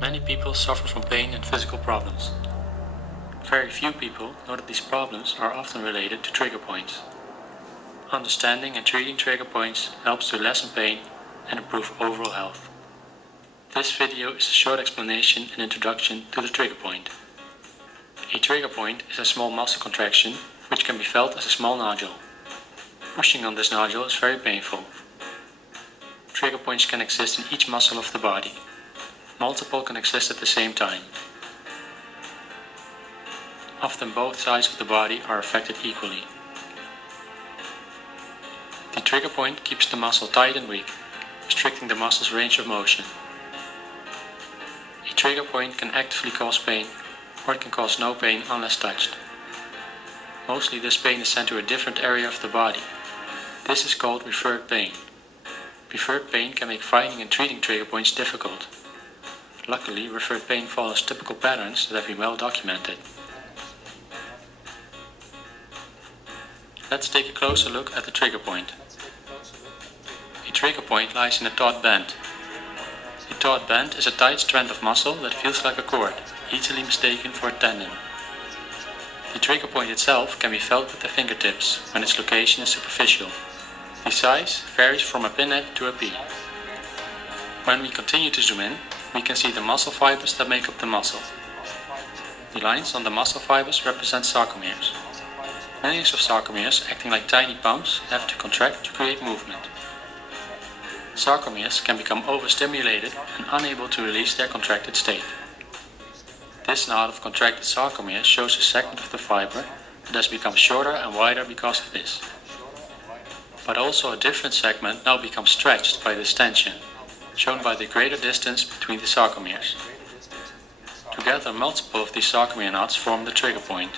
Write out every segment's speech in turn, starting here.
Many people suffer from pain and physical problems. Very few people know that these problems are often related to trigger points. Understanding and treating trigger points helps to lessen pain and improve overall health. This video is a short explanation and introduction to the trigger point. A trigger point is a small muscle contraction which can be felt as a small nodule. Pushing on this nodule is very painful. Trigger points can exist in each muscle of the body. Multiple can exist at the same time. Often both sides of the body are affected equally. The trigger point keeps the muscle tight and weak, restricting the muscle's range of motion. A trigger point can actively cause pain, or it can cause no pain unless touched. Mostly this pain is sent to a different area of the body. This is called referred pain. Referred pain can make finding and treating trigger points difficult. Luckily, referred pain follows typical patterns that have been well documented. Let's take a closer look at the trigger point. A trigger point lies in a taut band. A taut band is a tight strand of muscle that feels like a cord, easily mistaken for a tendon. The trigger point itself can be felt with the fingertips when its location is superficial. The size varies from a pinhead to a pea. When we continue to zoom in, we can see the muscle fibers that make up the muscle. The lines on the muscle fibers represent sarcomeres. Millions of sarcomeres, acting like tiny pumps, have to contract to create movement. Sarcomeres can become overstimulated and unable to release their contracted state. This knot of contracted sarcomeres shows a segment of the fiber that has become shorter and wider because of this. But also a different segment now becomes stretched by this tension, shown by the greater distance between the sarcomeres. Together, multiple of these sarcomere knots form the trigger point.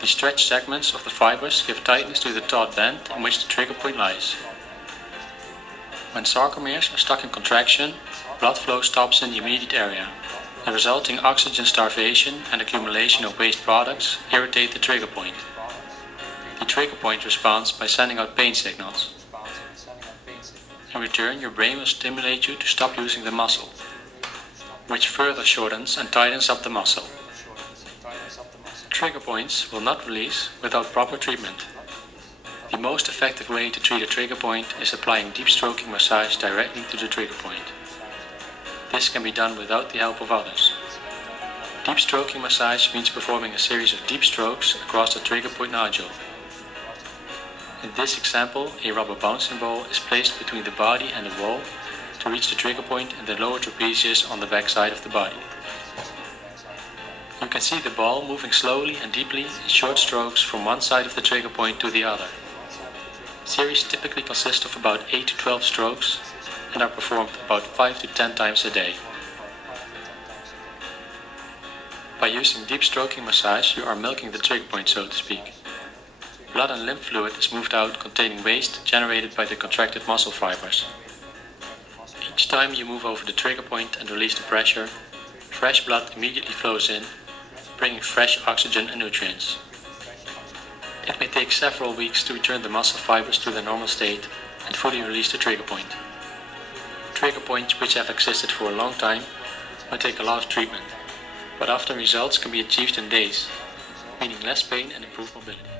The stretched segments of the fibers give tightness to the taut band in which the trigger point lies. When sarcomeres are stuck in contraction, blood flow stops in the immediate area. The resulting oxygen starvation and accumulation of waste products irritate the trigger point. The trigger point responds by sending out pain signals. In return, your brain will stimulate you to stop using the muscle, which further shortens and tightens up the muscle. Trigger points will not release without proper treatment. The most effective way to treat a trigger point is applying deep stroking massage directly to the trigger point. This can be done without the help of others. Deep stroking massage means performing a series of deep strokes across the trigger point nodule. In this example, a rubber bouncing ball is placed between the body and the wall to reach the trigger point in the lower trapezius on the back side of the body. You can see the ball moving slowly and deeply in short strokes from one side of the trigger point to the other. Series typically consist of about 8 to 12 strokes and are performed about 5 to 10 times a day. By using deep stroking massage, you are milking the trigger point, so to speak. Blood and lymph fluid is moved out containing waste generated by the contracted muscle fibers. Each time you move over the trigger point and release the pressure, fresh blood immediately flows in, bringing fresh oxygen and nutrients. It may take several weeks to return the muscle fibers to their normal state and fully release the trigger point. Trigger points which have existed for a long time might take a lot of treatment, but often results can be achieved in days, meaning less pain and improved mobility.